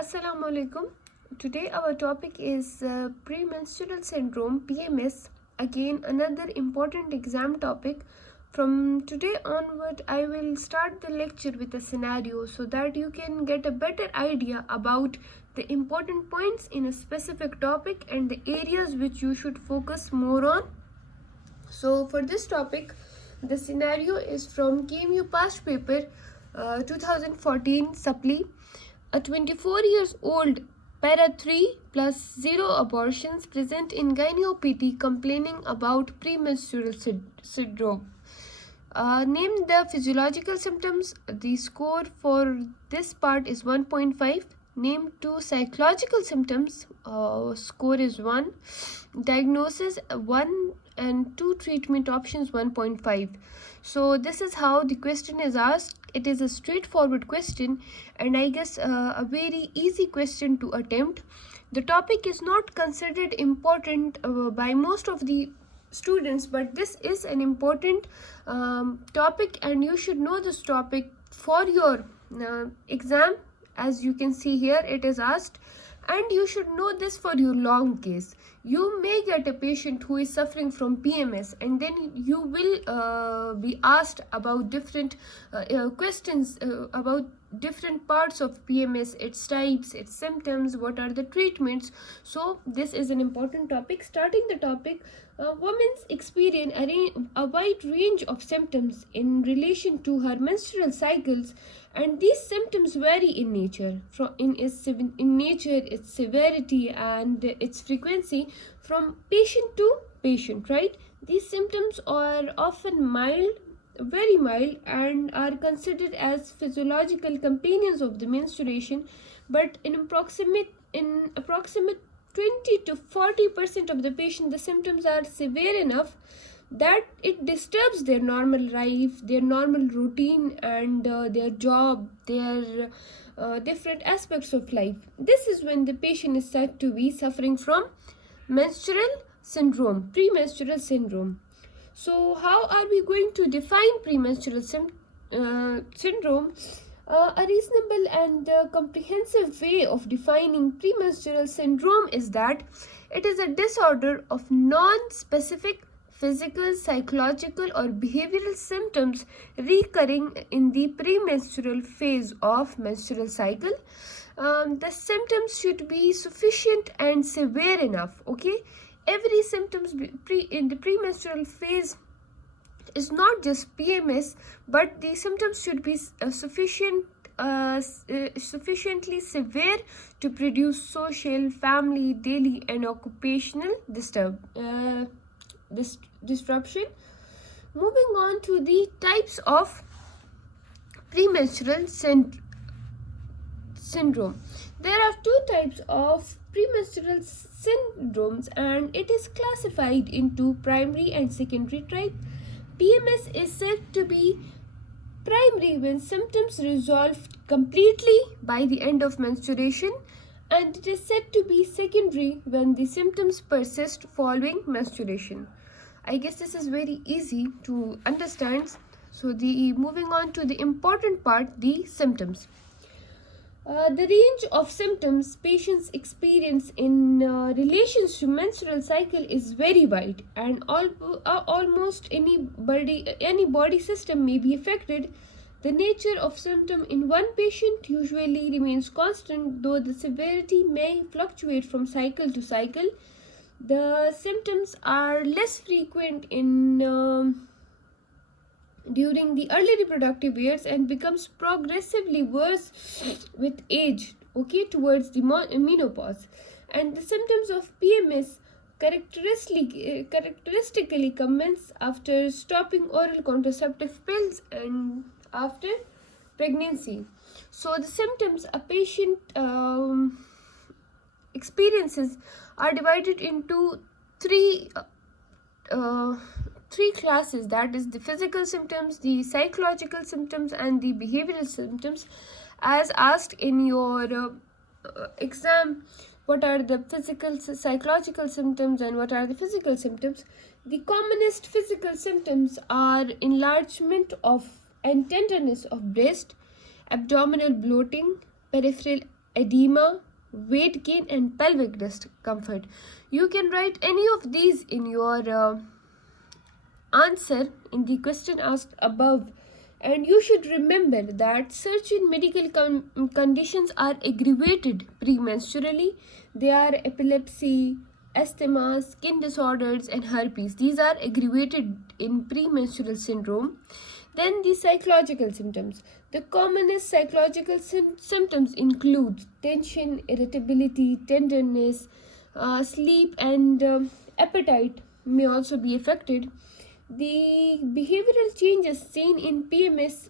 Assalamu alaikum. Today our topic is premenstrual syndrome PMS. Again another important exam topic. From today onward I will start the lecture with a scenario so that you can get a better idea about the important points in a specific topic and the areas which you should focus more on. So for this topic, the scenario is from KMU past paper 2014 supply. A 24 years old para 3 plus 0 abortions present in gyneco-PT complaining about premenstrual syndrome. Name the physiological symptoms. The score for this part is 1.5. Name two psychological symptoms. Score is 1. Diagnosis 1 and 2 treatment options 1.5. So this is how the question is asked. It is a straightforward question and I guess a very easy question to attempt. The topic is not considered important by most of the students, but this is an important topic and you should know this topic for your exam. As you can see here, it is asked, and you should know this for your long case. You may get a patient who is suffering from PMS and then you will be asked about different questions about different parts of PMS, its types, its symptoms, what are the treatments. So this is an important topic. Starting the topic, women experience a wide range of symptoms in relation to her menstrual cycles, and these symptoms vary in nature, in nature, its severity and its frequency from patient to patient, right? These symptoms are often mild, very mild, and are considered as physiological companions of the menstruation, but in approximate 20 to 40% of the patient, the symptoms are severe enough that it disturbs their normal life, their normal routine, and their job, their different aspects of life. This is when the patient is said to be suffering from menstrual syndrome, premenstrual syndrome. So how are we going to define premenstrual syndrome? A reasonable and comprehensive way of defining premenstrual syndrome is that it is a disorder of non-specific physical, psychological, or behavioral symptoms recurring in the premenstrual phase of menstrual cycle. The symptoms should be sufficient and severe enough. Okay, every symptoms in the premenstrual phase is not just PMS, but the symptoms should be sufficiently severe to produce social, family, daily, and occupational disruption. Moving on to the types of premenstrual syndrome. There are two types of premenstrual syndromes, and it is classified into primary and secondary type. PMS is said to be primary when symptoms resolve completely by the end of menstruation, and it is said to be secondary when the symptoms persist following menstruation. I guess this is very easy to understand. So moving on to the important part, the symptoms. The range of symptoms patients experience in relation to menstrual cycle is very wide, and almost any body system may be affected. The nature of symptom in one patient usually remains constant, though the severity may fluctuate from cycle to cycle. The symptoms are less frequent in during the early reproductive years and becomes progressively worse with age, okay, towards the menopause. And the symptoms of PMS characteristically commence after stopping oral contraceptive pills and after pregnancy. So the symptoms a patient experiences are divided into three classes, that is the physical symptoms, the psychological symptoms, and the behavioral symptoms. As asked in your exam, what are the physical, psychological symptoms and what are the physical symptoms? The commonest physical symptoms are enlargement of and tenderness of breast, abdominal bloating, peripheral edema, weight gain, and pelvic discomfort. You can write any of these in your answer in the question asked above. And you should remember that certain medical conditions are aggravated premenstrually. They are epilepsy, asthma, skin disorders, and herpes. These are aggravated in premenstrual syndrome. Then the psychological symptoms. The commonest psychological symptoms include tension, irritability, tenderness, sleep, and appetite may also be affected. The behavioral changes seen in PMS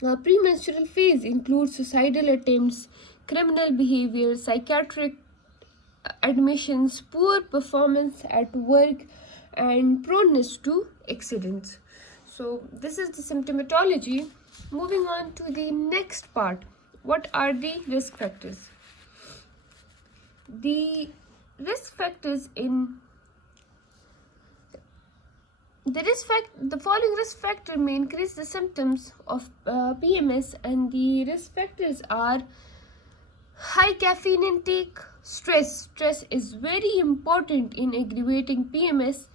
premenstrual phase include suicidal attempts, criminal behavior, psychiatric admissions, poor performance at work, and proneness to accidents. So this is the symptomatology. Moving on to the next part. What are the risk factors? The risk factors in the following risk factor may increase the symptoms of PMS, and the risk factors are high caffeine intake, stress is very important in aggravating PMS.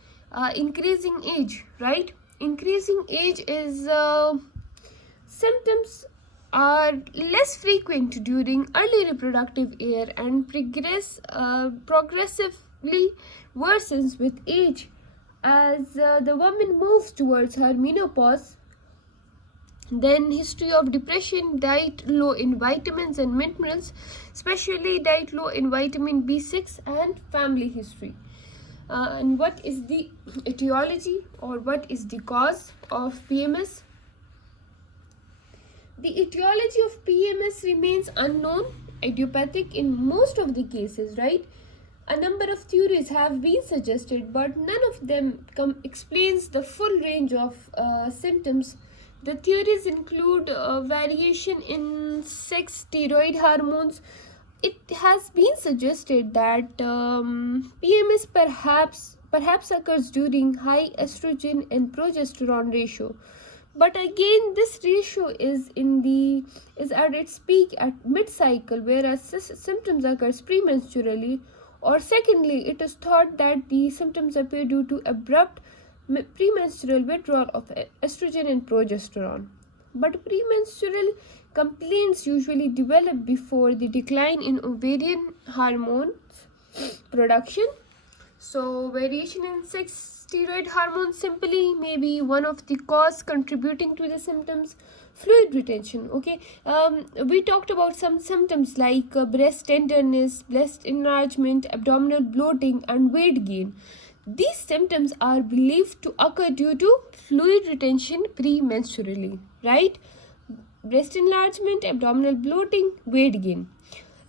Increasing age, right? Increasing age is symptoms are less frequent during early reproductive year and progressively worsens with age as the woman moves towards her menopause. Then history of depression, diet low in vitamins and minerals, especially diet low in vitamin B6, and family history. And what is the etiology, or what is the cause of PMS? The etiology of PMS remains unknown, idiopathic in most of the cases, right? A number of theories have been suggested, but none of them explains the full range of symptoms. The theories include variation in sex steroid hormones. It has been suggested that PMS perhaps occurs during high estrogen and progesterone ratio. But again, this ratio is at its peak at mid-cycle, whereas symptoms occurs premenstrually. Or secondly, it is thought that the symptoms appear due to abrupt premenstrual withdrawal of estrogen and progesterone. But premenstrual complaints usually develop before the decline in ovarian hormones production. So variation in sex steroid hormones simply may be one of the cause contributing to the symptoms. Fluid retention. Okay, we talked about some symptoms like breast tenderness, breast enlargement, abdominal bloating, and weight gain. These symptoms are believed to occur due to fluid retention premenstrually, right? Breast enlargement, abdominal bloating, weight gain.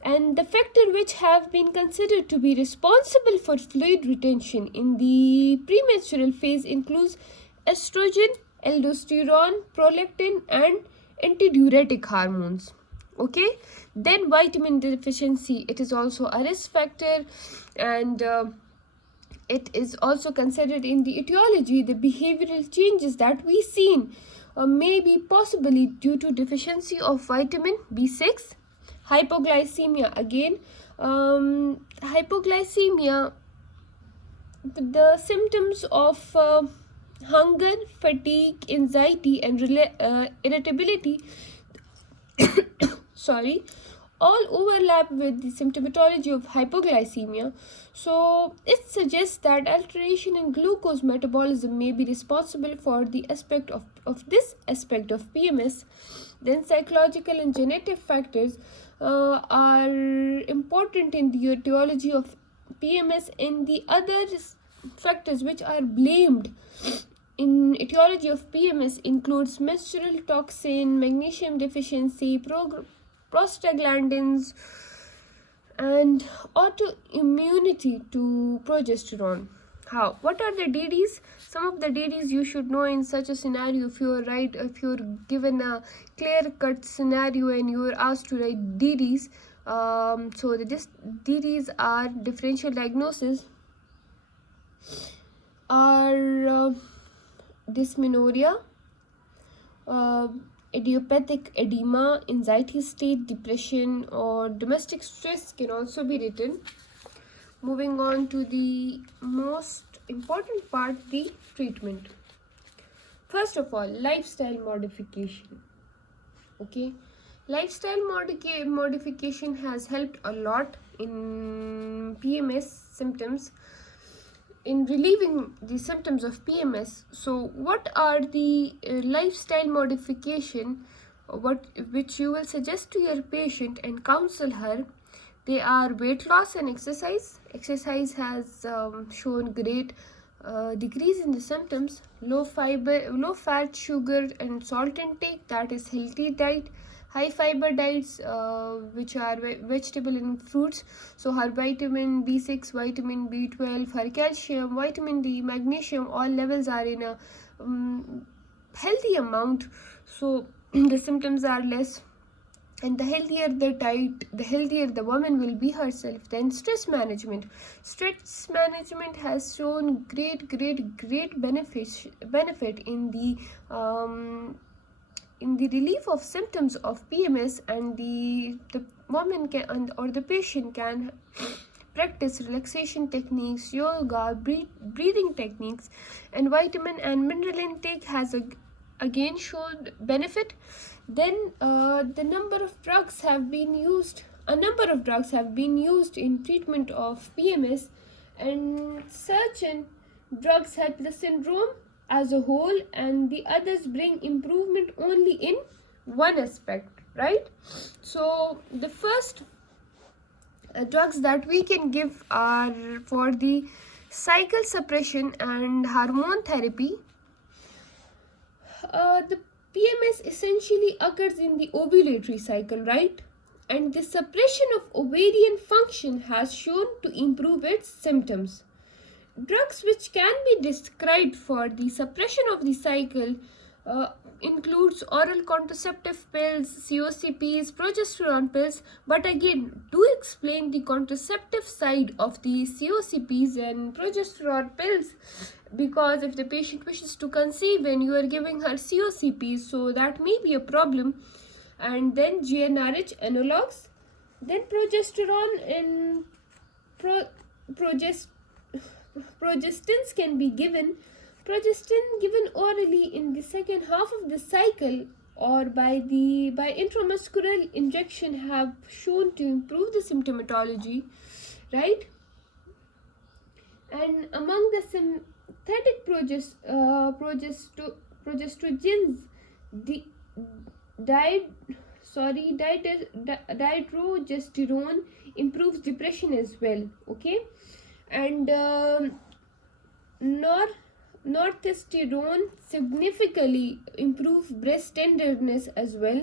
And the factor which have been considered to be responsible for fluid retention in the premenstrual phase includes estrogen, aldosterone, prolactin, and antidiuretic hormones. Okay, then vitamin deficiency, it is also a risk factor, and it is also considered in the etiology. The behavioral changes that we seen may be possibly due to deficiency of vitamin B6. Hypoglycemia, again, hypoglycemia, the symptoms of hunger, fatigue, anxiety, and irritability sorry, all overlap with the symptomatology of hypoglycemia. So it suggests that alteration in glucose metabolism may be responsible for the this aspect of PMS. Then psychological and genetic factors are important in the etiology of PMS, and the other factors which are blamed in etiology of PMS includes menstrual toxin, magnesium deficiency, prostaglandins, and autoimmunity to progesterone. How? What are the DDs? Some of the DDs you should know in such a scenario. If you're given a clear-cut scenario and you are asked to write DDs, so the DDs are differential diagnosis, are dysmenorrhea, idiopathic edema, anxiety state, depression, or domestic stress can also be written. Moving on to the most important part, the treatment. First of all, lifestyle modification. Okay, lifestyle modification has helped a lot in PMS symptoms, in relieving the symptoms of PMS. So what are the lifestyle modification which you will suggest to your patient and counsel her? They are weight loss and exercise. Exercise has shown great decrease in the symptoms. Low fiber, low fat, sugar and salt intake, that is healthy diet. High fiber diets, which are vegetable and fruits. So her vitamin B6, vitamin B12, her calcium, vitamin D, magnesium, all levels are in a healthy amount. So the symptoms are less. And the healthier the diet, the healthier the woman will be herself. Then stress management. Stress management has shown great benefit in the relief of symptoms of PMS, and the woman can, or the patient can practice relaxation techniques, yoga, breathing techniques, and vitamin and mineral intake has again shown benefit. Then the number of drugs have been used. A number of drugs have been used in treatment of PMS, and certain drugs help the syndrome as a whole, and the others bring improvement only in one aspect, right? So the first drugs that we can give are for the cycle suppression and hormone therapy. The PMS essentially occurs in the ovulatory cycle, right? And the suppression of ovarian function has shown to improve its symptoms. Drugs which can be described for the suppression of the cycle includes oral contraceptive pills, COCPs, progesterone pills. But again, do explain the contraceptive side of the COCPs and progesterone pills, because if the patient wishes to conceive and you are giving her COCPs, so that may be a problem. And then GnRH analogs, then progesterone and progestins can be given. Progestin given orally in the second half of the cycle or by intramuscular injection have shown to improve the symptomatology, right? And among the synthetic progestogens, the dihydrogesterone improves depression as well. Okay, and nortestosterone significantly improves breast tenderness as well.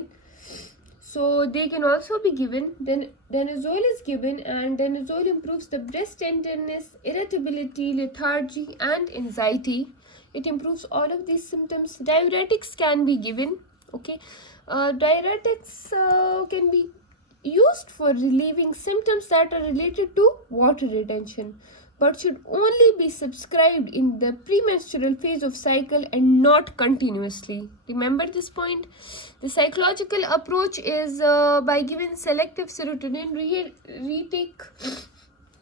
So they can also be given. Then danazol is given, and danazol improves the breast tenderness, irritability, lethargy, and anxiety. It improves all of these symptoms. Diuretics can be given. Okay, diuretics can be used for relieving symptoms that are related to water retention, but should only be prescribed in the premenstrual phase of cycle and not continuously. Remember this point. The psychological approach is by giving selective serotonin reuptake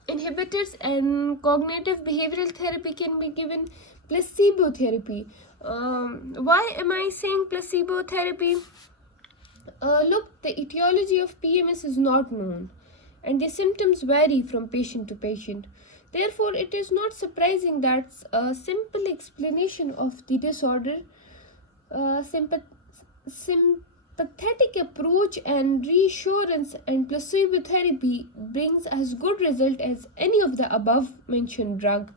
inhibitors, and cognitive behavioral therapy can be given. Placebo therapy. Why am I saying placebo therapy? Look, the etiology of PMS is not known, and the symptoms vary from patient to patient. Therefore, it is not surprising that a simple explanation of the disorder, sympathetic approach and reassurance and placebo therapy brings as good result as any of the above mentioned drug.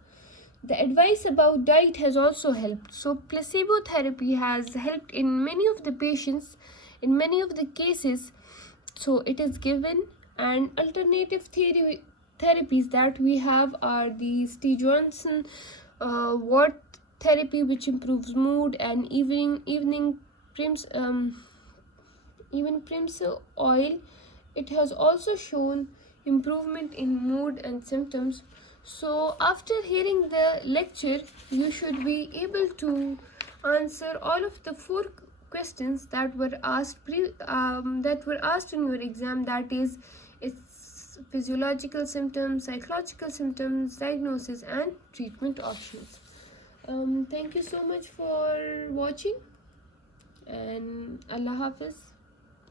The advice about diet has also helped. So placebo therapy has helped in many of the patients, in many of the cases. So it is given, and alternative therapies that we have are the Johnson wort therapy, which improves mood, and even Primsa oil. It has also shown improvement in mood and symptoms. So after hearing the lecture, you should be able to answer all of the 4 questions that were asked in your exam, that is its physiological symptoms, psychological symptoms, diagnosis, and treatment options. Thank you so much for watching, and Allah Hafiz.